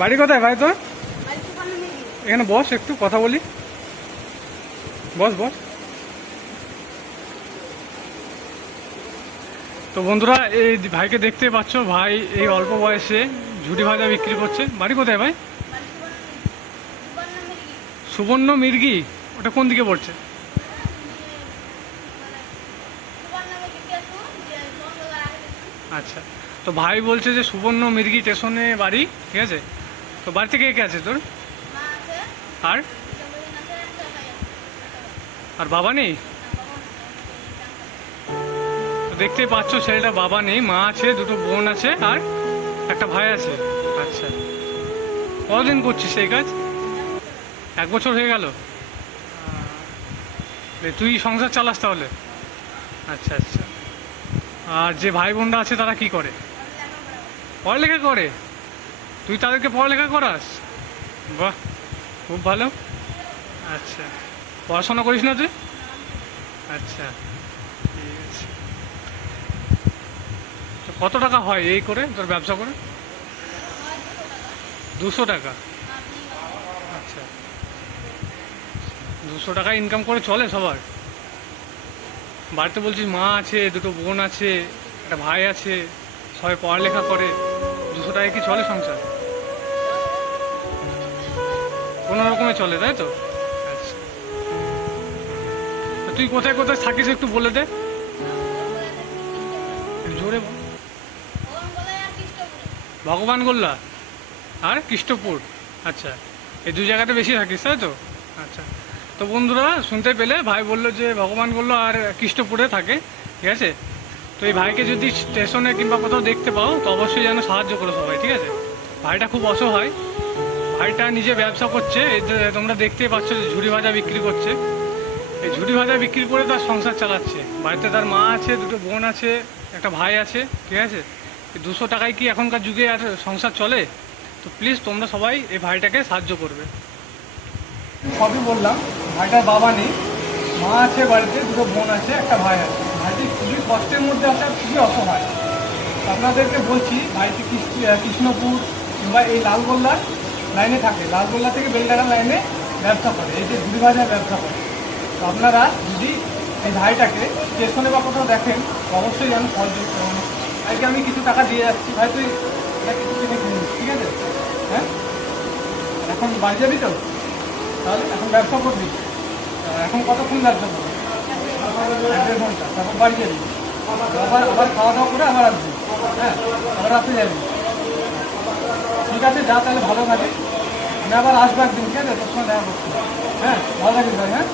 বাড়ি কোথায় ভাই তোর? এখানে বস, একটু কথা বলি। বস বস। তো বন্ধুরা, এই ভাইকে দেখতে পাচ্ছ, ভাই এই অল্প বয়সে ঝুড়ি ভাজা বিক্রি করছে। বাড়ি কোথায় ভাই? সুবর্ণ মির্গি। ওটা কোন দিকে পড়ছে? আচ্ছা, তো ভাই বলছে যে সুবর্ণ মির্গি স্টেশনে বাড়ি, ঠিক আছে। তো বাড়ি থেকে কে আছে তোর? আর আর বাবা নেই? তো দেখতেই পাচ্ছ ছেলেটা বাবা নেই, মা আছে, দুটো বোন আছে আর একটা ভাই আছে। আচ্ছা, কতদিন করছিস এই কাজ? 1 বছর হয়ে গেল। তুই সংসার চালাস তাহলে? আচ্ছা আচ্ছা। আর যে ভাই বোনরা আছে তারা কি করে? পড়ালেখা করে? তুই তাদেরকে পড়ালেখা করাস? বাহ, খুব ভালো। আচ্ছা, পড়াশোনা করিস না তুই? আচ্ছা, ঠিক আছে। তো কত টাকা হয় এই করে, তোর ব্যবসা করে? 200 টাকা? আচ্ছা, 200 টাকা ইনকাম করে চলে সবার? বাড়িতে বলছিস মা আছে, দুটো বোন আছে, একটা ভাই আছে, সবাই পড়ালেখা করে, 200 টাকায় কি চলে সংসার? কোনো রকমে চলে, তাই তো? আচ্ছা, তো তুই কোথায় কোথায় থাকিস একটু বলে দে, একটু জোরে বল। ভগবান গোল্লা আর কৃষ্টপুর? আচ্ছা, এই 2 জায়গাতে বেশি থাকিস, তাই তো? আচ্ছা, তো বন্ধুরা শুনতে পেলে, ভাই বললো যে ভগবান গোল্লা আর কৃষ্টপুরে থাকে, ঠিক আছে। তো এই ভাইকে যদি স্টেশনে কিংবা কোথাও দেখতে পাও তো অবশ্যই যেন সাহায্য করো সবাই, ঠিক আছে। ভাইটা খুব অসহায়, ভাইটা নিজে ব্যবসা করছে, এই যে তোমরা দেখতেই পাচ্ছ যে ঝুড়ি ভাজা বিক্রি করছে। এই ঝুড়ি ভাজা বিক্রি করে তার সংসার চালাচ্ছে। বাড়িতে তার মা আছে, দুটো বোন আছে, একটা ভাই আছে, ঠিক আছে। এই 200 টাকায় কি এখনকার যুগে আর সংসার চলে? তো প্লিজ তোমরা সবাই এই ভাইটাকে সাহায্য করবে। সবই বললাম, ভাইটার বাবা নেই, মা আছে বাড়িতে, দুটো বোন আছে, একটা ভাই আছে। ভাইটি খুবই কষ্টের মধ্যে আছে, খুবই অসহায়। আপনাদেরকে বলছি, ভাইটি কৃষ্ণপুর কিংবা এই লালগোল্লার লাইনে থাকে, লালগোল্লা থেকে বেলডাঙ্গা লাইনে ব্যবসা করে, এই যে ঝুড়ি ভাজার ব্যবসা করে। তো আপনারা যদি এই ভাইটাকে স্টেশনে বা কোথাও দেখেন তো অবশ্যই যেন সহযোগ করুন। ভাইকে আমি কিছু টাকা দিয়ে যাচ্ছি, ভাই তুই এটা কিছু কিনে কিনিস, ঠিক আছে? হ্যাঁ, এখন বাড়ি যাবি তো? তাহলে এখন ব্যবসা করবি? এখন কতক্ষণ ব্যবসা করবি? 1-1.5 ঘন্টা, তারপর বাড়ি যাবি, আবার আবার খাওয়া দাওয়া করে আবার আসবি। হ্যাঁ, আবার রাতে যাবি। ঠিক আছে, যা তাহলে, ভালো থাকিস। আমি আবার আসবো একদিন, ঠিক আছে? তোর সঙ্গে দেখা করছি। হ্যাঁ, ভালো থাকিস ভাই। হ্যাঁ।